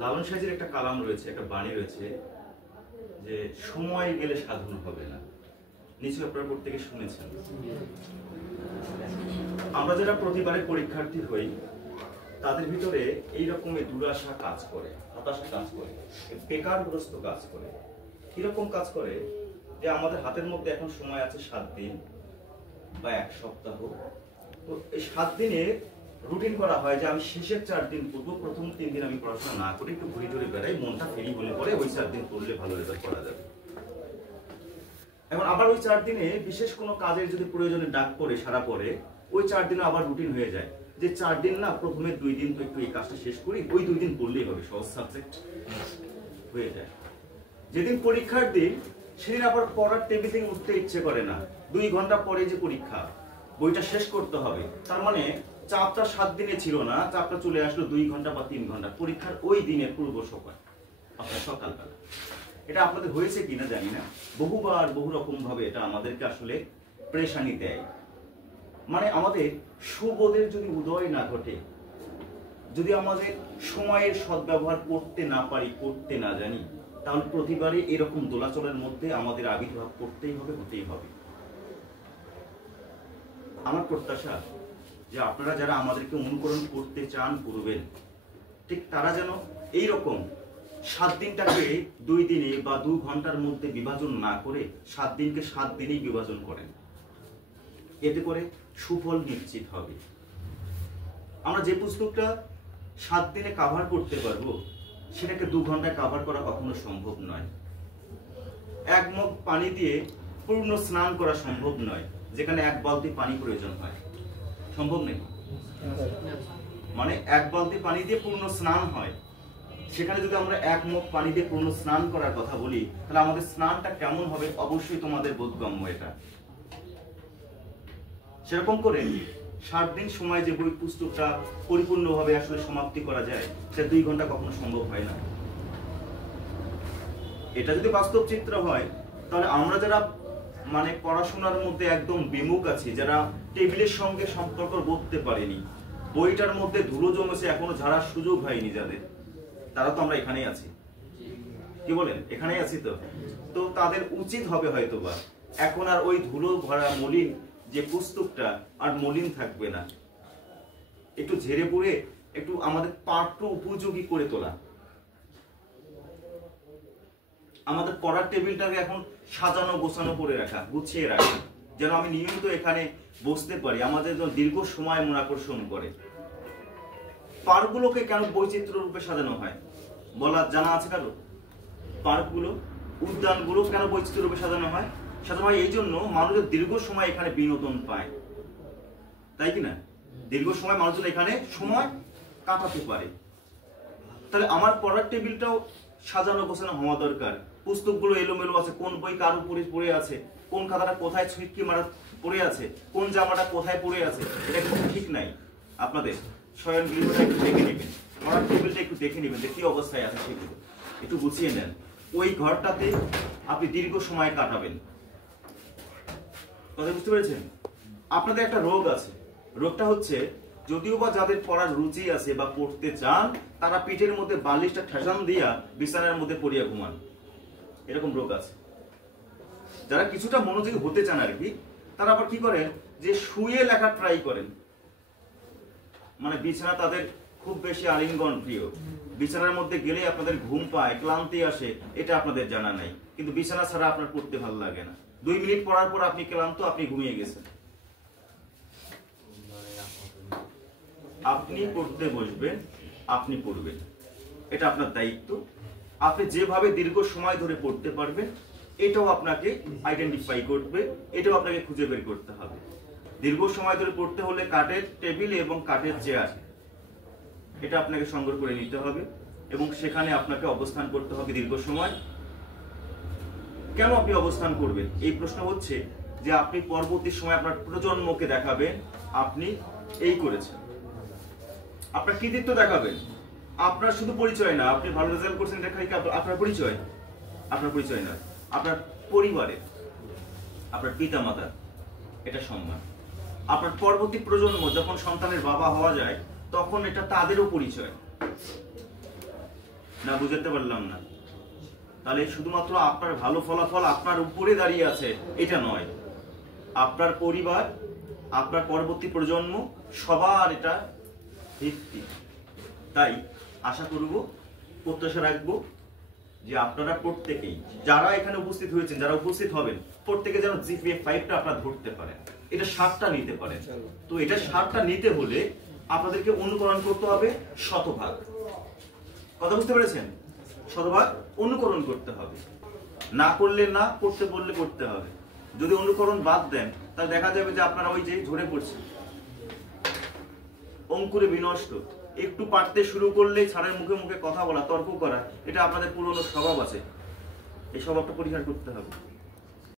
লালন সাহেবের একটা কালাম রয়েছে, একটা বাণী রয়েছে যে সময় গেলে সাধন হবে না। নিশ্চয়ই আপনারা প্রত্যেকে শুনেছেন। আমরা যারা প্রতিবারে পরীক্ষার্থী হই তাদের ভিতরে এই রকমের দুরাশা কাজ করে, হতাশা কাজ করে, বেকারগ্রস্ত কাজ করে। কিরকম কাজ করে যে আমাদের হাতের মধ্যে এখন সময় আছে 7 দিন বা 1 সপ্তাহ। তো এই 7 দিনে রুটিন করা হয় যে আমি শেষের 4 দিন পড়বো, প্রথম 3 দিন আমি পড়াশোনা না করে একটু ঘুরে ঘুরে বেড়াই, মনটা ফ্রি হলে পরে ওই 4 দিন পড়লে ভালো রেজাল্ট করা যাবে। এখন আবার ওই 4 দিনে বিশেষ কোনো কাজের যদি প্রয়োজনে ডাক পড়ে, সারা পড়ে, ওই 4 দিনে আবার রুটিন হয়ে যায় যে 4 দিন না, প্রথমে 2 দিন তো একটু এই কাজটা শেষ করি, ওই 2 দিন পড়লেই হবে, সহজ সাবজেক্ট হয়ে যায়। যেদিন পরীক্ষার দিন সেদিন আবার পড়ার টেবিল থেকে উঠতে ইচ্ছে করে না, 2 ঘন্টা পরে যে পরীক্ষা, বইটা শেষ করতে হবে। তার মানে চাপটা 7 দিনে ছিল না, চাপটা চলে আসলো 2 ঘন্টা বা 3 ঘন্টা পরীক্ষার ওই দিনের পূর্ব সকাল, আপনার সকালবেলা। এটা আপনাদের হয়েছে কিনা জানি না, বহুবার বহু রকম ভাবে এটা আমাদেরকে আসলে প্রেশানি দেয়। মানে আমাদের সুবোধের যদি উদয় না ঘটে, যদি আমাদের সময়ের সদ্ব্যবহার করতে না পারি, করতে না জানি, তাহলে প্রতিবারে এরকম দোলাচলের মধ্যে আমাদের আবির্ভাব করতেই হবে, হতেই হবে। আমার প্রত্যাশা যে আপনারা যারা আমাদেরকে অনুকরণ করতে চান, করবেন, ঠিক তারা যেন এইরকম 7 দিনটাকে 2 দিনে বা 2 ঘন্টার মধ্যে বিভাজন না করে 7 দিনকে 7 দিনেই বিভাজন করেন। এতে করে সুফল নিশ্চিত হবে। আমরা যে পুস্তকটা 7 দিনে কভার করতে পারবো সেটাকে 2 ঘন্টায় কভার করা কখনো সম্ভব নয়। 1 মগ পানি দিয়ে পূর্ণ স্নান করা সম্ভব নয়, যেখানে 1 বালতি পানি প্রয়োজন হয়, সম্ভব নেই। মানে 1 বালতি পানি দিয়ে পূর্ণ স্নান হয়, সেখানে যদি আমরা 1 মগ পানি দিয়ে পূর্ণ স্নান করার কথা বলি, তাহলে আমাদের স্নানটা কেমন হবে অবশ্যই তোমাদের বোধগম্য। এটা সেরকম করে 7 দিন সময় যে বই পুস্তকটা পরিপূর্ণভাবে আসলে সমাপ্তি করা যায়, সেটা 2 ঘন্টা কখনো সম্ভব হয় না। এটা যদি বাস্তব চিত্র হয়, তাহলে আমরা যারা মানে পড়াশোনার মধ্যে একদম বিমুখ আছি, যারা টেবিলের সঙ্গে সম্পর্ক করতে পারিনি, বইটার মধ্যে ধুলো জমেছে এখনো ঝাড়ার সুযোগ হয়নি যাদের, তারা তো আমরা এখানেই আছি। কি বলেন? এখানেই আছি। তো তাদের উচিত হবে হয়তোবা এখন আর ওই ধুলো ভরা মলিন যে পুস্তকটা আর মলিন থাকবে না, একটু ঝেড়ে পুড়ে একটু আমাদের পাঠ্য উপযোগী করে তোলা। আমাদের পড়ার টেবিলটাকে এখন সাজানো গোছানো করে রাখা, গুছিয়ে রাখা, যেন আমি নিয়মিত এখানে বসতে পারি, আমাদের দীর্ঘ সময় মন আকর্ষণ করে। পার্কগুলোকে কেন বৈচিত্র্য রূপে সাজানো হয় বলা জানা আছে কারো? পার্কগুলো, উদ্যানগুলো কেন বৈচিত্র্য রূপে সাজানো হয়? সাজানো হয় এই জন্য মানুষের দীর্ঘ সময় এখানে বিনোদন পায়, তাই কিনা? দীর্ঘ সময় মানুষজন এখানে সময় কাটাতে পারে। তাহলে আমার পড়ার টেবিলটাও সাজানো গোছানো হওয়া দরকার। পুস্তকগুলো এলোমেলো আছে, কোন বই কার উপরে পড়ে আছে, কোন খাতাটা কোথায় ছুটকি মারা পড়ে আছে, কোন জামাটা কোথায় পড়ে আছে, এটা কিন্তু ঠিক নাই। আপনাদের শয়ন গৃহটা একটু দেখে নেবেন, পড়ার টেবিলটা একটু দেখে নেবেন যে কি অবস্থায় আছে, সেগুলো একটু গুছিয়ে নেন। ওই ঘরটাতে আপনি দীর্ঘ সময় কাটাবেন। কথা বুঝতে পেরেছেন? আপনাদের একটা রোগ আছে, রোগটা হচ্ছে যদিও বা যাদের পড়ার রুচি আছে বা পড়তে চান, তারা পিঠের মধ্যে বালিশটা ঠেসান দিয়া বিছানার মধ্যে পড়িয়া ঘুমান, এরকম রোগ আছে। যারা কিছুটা মনোযোগী হতে চান আর কি, তারা আবার কি করেন যে শুয়ে লেখা ট্রাই করেন। মানে বিছানা তাদের খুব বেশি আলিঙ্গন প্রিয়, বিছানার মধ্যে গেলে আপনাদের ঘুম পায়, ক্লান্তি আসে, এটা আপনাদের জানা নাই। কিন্তু বিছানা ছাড়া আপনার পড়তে ভালো লাগে না। 2 মিনিট পড়ার পর আপনি ক্লান্ত, আপনি ঘুমিয়ে গেছেন। আপনি পড়তে বসবেন, আপনি পড়বেন, এটা আপনার দায়িত্ব। আপনি যেভাবে দীর্ঘ সময় ধরে পড়তে পারবেন এটাও আপনাকে আইডেন্টিফাই করবে, এটাও আপনাকে খুঁজে বের করতে হবে। দীর্ঘ সময় ধরে পড়তে হলে কাঠের টেবিল এবং কাঠের চেয়ার এটা আপনাকে সংগ্রহ করে নিতে হবে এবং সেখানে আপনাকে অবস্থান করতে হবে দীর্ঘ সময়। কেন আপনি অবস্থান করবেন? এই প্রশ্ন হচ্ছে যে আপনি পরবর্তী সময় আপনার প্রজন্মকে দেখাবেন আপনি এই করেছেন, আপনার কৃতিত্ব দেখাবেন। আপনার শুধু পরিচয় না, আপনি ভালো রেজাল্ট করছেন এটা খালি আপনার পরিচয়, আপনার পরিচয় না, আপনার পরিবারের, আপনার পিতামাতা, এটা সম্মান। আপনার পরবর্তী প্রজন্ম যখন সন্তানের বাবা হওয়া যায় তখন এটা তাদেরও পরিচয়। না বুঝতে পারলাম না। তাহলে শুধুমাত্র আপনার ভালো ফলাফল আপনার উপরে দাঁড়িয়ে আছে এটা নয়, আপনার পরিবার, আপনার পরবর্তী প্রজন্ম, সবার এটা ভিত্তি। তাই আশা করব, প্রত্যাশা রাখবো যে আপনারা প্রত্যেকেই যারা এখানে উপস্থিত হয়েছেন, যারা উপস্থিত হবেন, প্রত্যেকে যেন জিপিএ 5টা আপনারা ধরতে পারেন, এটা 7টা নিতে পারেন। তো এটা 7টা নিতে হলে আপনাদেরকে অনুকরণ করতে হবে শতভাগ। কথা বুঝতে পেরেছেন? শতভাগ অনুকরণ করতে হবে, না করলে না, করতে বললে করতে হবে। যদি অনুকরণ বাদ দেন তাহলে দেখা যাবে যে আপনারা ওই যে ঝরে পড়ছেন, অঙ্কুরে বিনষ্ট। একটু পারতে শুরু করলে ছাড়ের মুখে মুখে কথা বলা, তর্ক করা, এটা আপনাদের পুরনো স্বভাব আছে, এই স্বভাবটা পরিহার করতে হবে।